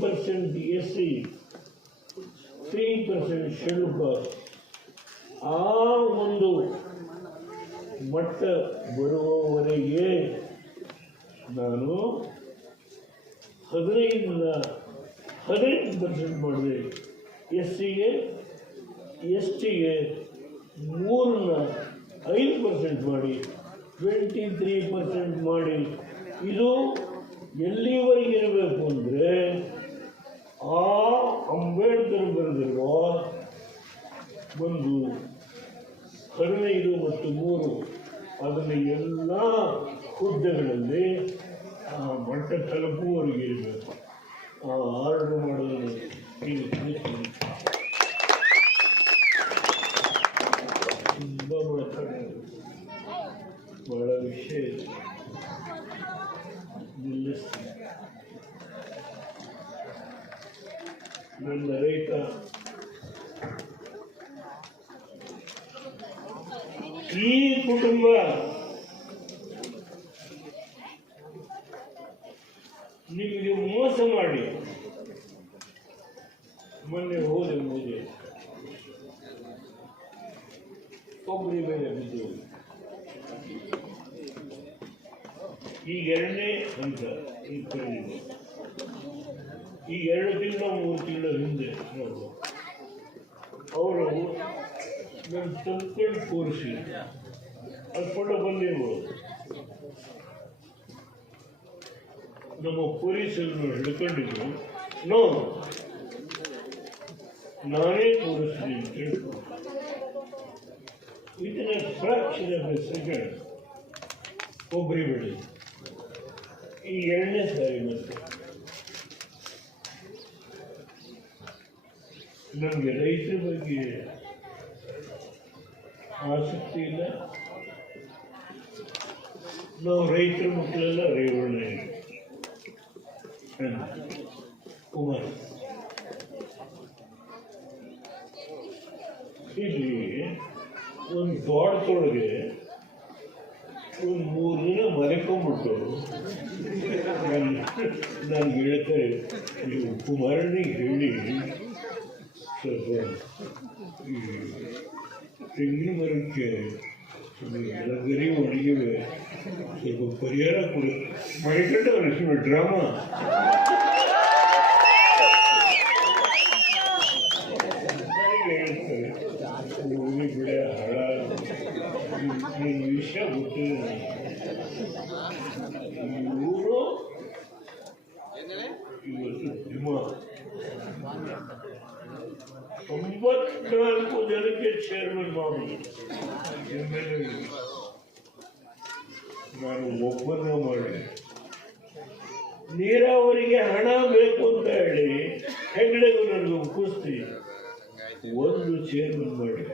9% SC, 3% schedule caste. ಆ ಒಂದು ಮಟ್ಟ ಬರುವವರೆಗೆ ನಾನು 15% ಮಾಡಿದೆ. SCಗೆ STಗೆ 5% ಮಾಡಿ 23% ಮಾಡಿ. ಇದು ಎಲ್ಲಿವರೆಗೆ ಇರಬೇಕು ಅಂದರೆ ಆ ಅಂಬೇಡ್ಕರ್ ಬರೆದಿರುವ ಒಂದು 15 ಮತ್ತು 3 ಅದನ್ನು ಎಲ್ಲ ಹುದ್ದೆಗಳಲ್ಲಿ ಆ ಮಟ್ಟ ತಲುಪುವವರೆಗೆ ಇರಬೇಕು. ಆ ಆರ್ಡರ್ ಮಾಡೋದನ್ನು ಈಗ ತಿಳಿಸ್ತೀನಿ. ತುಂಬ ಮಾತಾಡೋದು ಬಹಳ ವಿಷಯ ನಿಲ್ಲಿಸ್ತೀನಿ. ನನ್ನ ರೈತ ಈ ಕುಟುಂಬ ನಿಮಗೆ ಮೋಸ ಮಾಡಿ ಮೊನ್ನೆ ಹೋದೆ ಕೊಬ್ಬರಿ ಮೇಲೆ ಬಿದ್ದು ಈಗ 2ನೇ ಹಂತ. ಈಗ 2 ತಿಂಗಳ 3 ತಿಂಗಳ ಹಿಂದೆ ಅವರು ನನ್ನ ತಂದ್ಕೊಂಡು ಕೂರಿಸಿ ಅದು ಫೋಟೋ ಬಂದಿರ್ಬೋದು. ನಮ್ಮ ಪೊಲೀಸರನ್ನು ಹಿಡ್ಕೊಂಡಿದ್ರು. ನಾನೇ ಕೂರಿಸ್ತೀನಿ ಅಂತ ಹೇಳ್ಕೊಂಡು within A fraction of A second ಕೊಬ್ಬರಿ ಬೆಳೆ. ಈ 2ನೇ ಸಾರಿ ಮತ್ತೆ ನಮಗೆ ರೈತರ ಬಗ್ಗೆ ಆಸಕ್ತಿ ಇಲ್ಲ. ನಾವು ರೈತರ ಮಕ್ಕಳೆಲ್ಲ ರೇವಣ್ಣ ಕುಮಾರ್. ಇಲ್ಲಿ ಒಂದು ತೋಟದೊಳಗೆ ಒಂದು 3 ದಿನ ಮರೆಕೊಂಡ್ಬಿಟ್ಟು ನಾನು ಹೇಳ್ತಾರೆ, ನೀವು ಕುಮಾರನಿಗೆ ಹೇಳಿ ಸ್ವಲ್ಪ ಈ ತೆಂಗಿನ ಮರಕ್ಕೆ ಗರಿ ಒಣಗಿವೆ, ಸ್ವಲ್ಪ ಪರಿಹಾರ ಕೊಡಿ. ಮರಿಕಂಡು ಅನಿಸ್ಬಿಡ ಡ್ರಾಮಾ. ಹೇಳ್ತಾರೆ ಹೋಗಿ ಬಿಡ ಹಳ ಈ ವಿಷಯ ಗೊತ್ತಿದೆ. ಇವರು ಇವತ್ತು ದಿಮಾಗ್ 94 ಜನಕ್ಕೆ ಚೇರ್ಮನ್ ಮಾಡಿ ನಾನು ಒಪ್ಪಂದ ಮಾಡಿ ನೀರಾವರಿಗೆ ಹಣ ಬೇಕು ಅಂತ ಹೇಳಿ ಹೆಗ್ಡೆಗೂ ನನಗೆ ಒಪ್ಪಿಸ್ತಿ ಒಂದು ಚೇರ್ಮನ್ ಮಾಡಿ.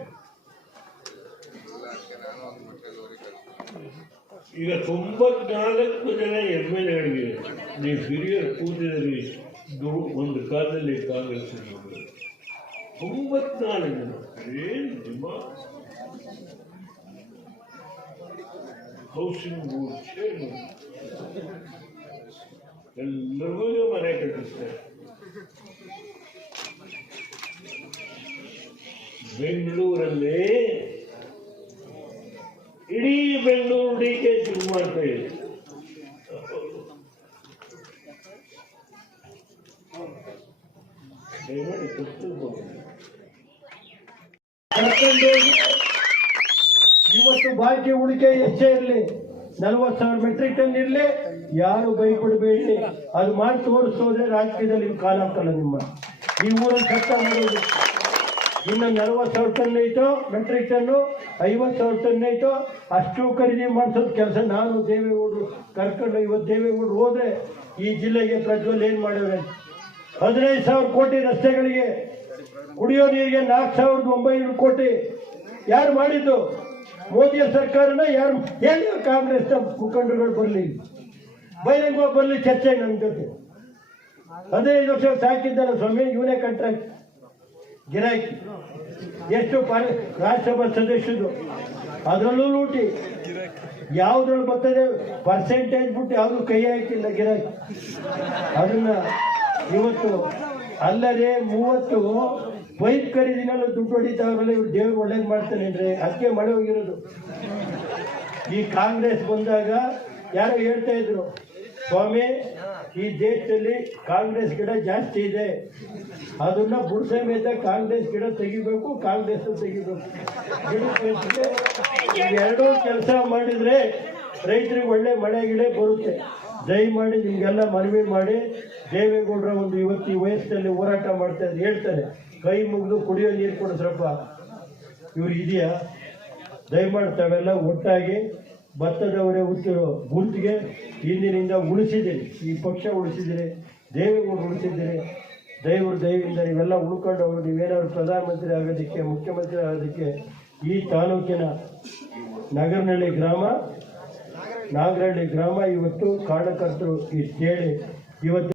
ಈಗ 94 ಜನ MLAಗಳಿಗೆ ನೀವು ಹಿರಿಯರು ಕೂತಿದ್ರಿ. ಒಂದು ಕಾಲದಲ್ಲಿ ಕಾಂಗ್ರೆಸ್ 94 ಜನ. ಏನು ದಿಮಾಗ್. ಹೌಸಿಂಗ್ ಬೋರ್ಡ್ ಚೇರ್ಮನ್ ಎಲ್ಲರಿಗೂ ಮನೆ ಕಟ್ಟಿಸ್ತಾರೆ. ಬೆಂಗಳೂರಲ್ಲಿ ಇಡೀ ಬೆಂಗಳೂರು DK ಶುರು ಮಾಡ್ತಾ ಇದೆ. ದಯಮಾಡಿ ಇವತ್ತು ಬಾಕಿ ಉಳಿಕೆ ಎಷ್ಟೇ ಇರಲಿ, 40,000 ಮೆಟ್ರಿಕ್ ಟನ್ ಇರಲಿ, ಯಾರು ಭಯಪಡಬೇಡಿ. ಅದು ಮಾಡಿ ತೋರಿಸೋದ್ರೆ ರಾಜಕೀಯದಲ್ಲಿ ಕಾಲ ಹಾಕಲ್ಲ. ನಿಮ್ಮ ಈ ಊರಲ್ಲಿ ಕಷ್ಟ ಮಾಡೋದು ಇನ್ನು 40,000 ಟನ್ ಐತೋ ಮೆಟ್ರಿಕ್ ಟನ್ನು, 50,000 ಟನ್ ಐತೋ ಅಷ್ಟು ಖರೀದಿ ಮಾಡಿಸೋದು ಕೆಲಸ ನಾನು ದೇವೇಗೌಡರು ಕರ್ಕೊಂಡು. ಇವತ್ತು ದೇವೇಗೌಡರು ಹೋದ್ರೆ ಈ ಜಿಲ್ಲೆಗೆ ಪ್ರಜ್ವಲ್ ಏನ್ ಮಾಡ್ಯವ್ರೆ? 15,000 ಕೋಟಿ ರಸ್ತೆಗಳಿಗೆ, ಕುಡಿಯೋ ನೀರಿಗೆ 4,900 ಕೋಟಿ. ಯಾರು ಮಾಡಿದ್ದು? ಮೋದಿಯ ಸರ್ಕಾರನ. ಯಾರು ಎಲ್ಲಿ ಕಾಂಗ್ರೆಸ್ ಮುಖಂಡರುಗಳು ಬರಲಿ, ಬಹಿರಂಗ ಬರಲಿ ಚರ್ಚೆ ನನ್ನ ಜೊತೆ. 15 ವರ್ಷ ಸಾಕಿದ್ದಾನೆ ಸ್ವಾಮಿ, ಇವನೇ ಕಾಂಟ್ರಾಕ್ಟ್ ಗಿರಾಕಿ. ಎಷ್ಟು ರಾಜ್ಯಸಭಾ ಸದಸ್ಯರು ಅದರಲ್ಲೂ ಲೂಟಿ. ಯಾವ್ದ್ರಲ್ಲಿ ಬರ್ತದೆ ಪರ್ಸೆಂಟೇಜ್ ಬಿಟ್ಟು ಯಾವುದು ಕೈ ಹಾಕಿಲ್ಲ ಗಿರಾಕಿ. ಅದನ್ನ ಇವತ್ತು ಅಲ್ಲದೆ 30 ಪೈಪ್ ಖರೀದಿನಲ್ಲೂ ದುಡ್ಡು ಹೊಡಿತಾವ್ರಲ್ಲ, ಇವ್ರು ದೇವ್ರು ಒಳ್ಳೇದು ಮಾಡ್ತಾನೆ ಅಂದ್ರೆ ಅದಕ್ಕೆ ಮಳೆ ಹೋಗಿರೋದು. ಈ ಕಾಂಗ್ರೆಸ್ ಬಂದಾಗ ಯಾರೋ ಹೇಳ್ತಾ ಇದ್ರು, ಸ್ವಾಮಿ ಈ ದೇಶದಲ್ಲಿ ಕಾಂಗ್ರೆಸ್ ಗಿಡ ಜಾಸ್ತಿ ಇದೆ, ಅದನ್ನ ಬುಡ್ಸೆ ಮೇಲೆ ಕಾಂಗ್ರೆಸ್ ಗಿಡ ತೆಗಿಬೇಕು, ಕಾಂಗ್ರೆಸ್ ತೆಗಿಬೇಕು. ಎರಡೂ ಕೆಲಸ ಮಾಡಿದ್ರೆ ರೈತರಿಗೆ ಒಳ್ಳೆ ಮಳೆ ಗಿಡ ಬರುತ್ತೆ. ದಯಮಾಡಿ ನಿಮ್ಗೆಲ್ಲ ಮನವಿ ಮಾಡಿ, ದೇವೇಗೌಡರ ಒಂದು ಇವತ್ತು ಈ ವಯಸ್ಸಿನಲ್ಲಿ ಹೋರಾಟ ಮಾಡ್ತಾ ಇದ್ದಾರೆ, ಹೇಳ್ತಾರೆ ಕೈ ಮುಗಿದು ಕುಡಿಯೋ ನೀರು ಕೊಡಿಸ್ರಪ್ಪ, ಇವ್ರು ಇದೆಯಾ? ದಯಮಾಡಿ ತಾವೆಲ್ಲ ಒಟ್ಟಾಗಿ ಭತ್ತದವರೇ ಹುಟ್ಟಿರೋ ಗುರುತಿಗೆ ಇಂದಿನಿಂದ ಉಳಿಸಿದ್ದೀರಿ, ಈ ಪಕ್ಷ ಉಳಿಸಿದ್ದೀರಿ, ದೇವೇಗೌಡರು ಉಳಿಸಿದ್ದೀರಿ. ದಯವಿಂದ ನೀವೆಲ್ಲ ಉಳ್ಕೊಂಡು ಅವರು ನೀವೇನಾದ್ರು ಪ್ರಧಾನಮಂತ್ರಿ ಆಗೋದಕ್ಕೆ, ಮುಖ್ಯಮಂತ್ರಿ ಆಗೋದಕ್ಕೆ ಈ ತಾಲೂಕಿನ ನಾಗರಹಳ್ಳಿ ಗ್ರಾಮ ಇವತ್ತು ಕಾರಣಕರ್ತರು ಇಷ್ಟೇಳಿ ಇವತ್ತು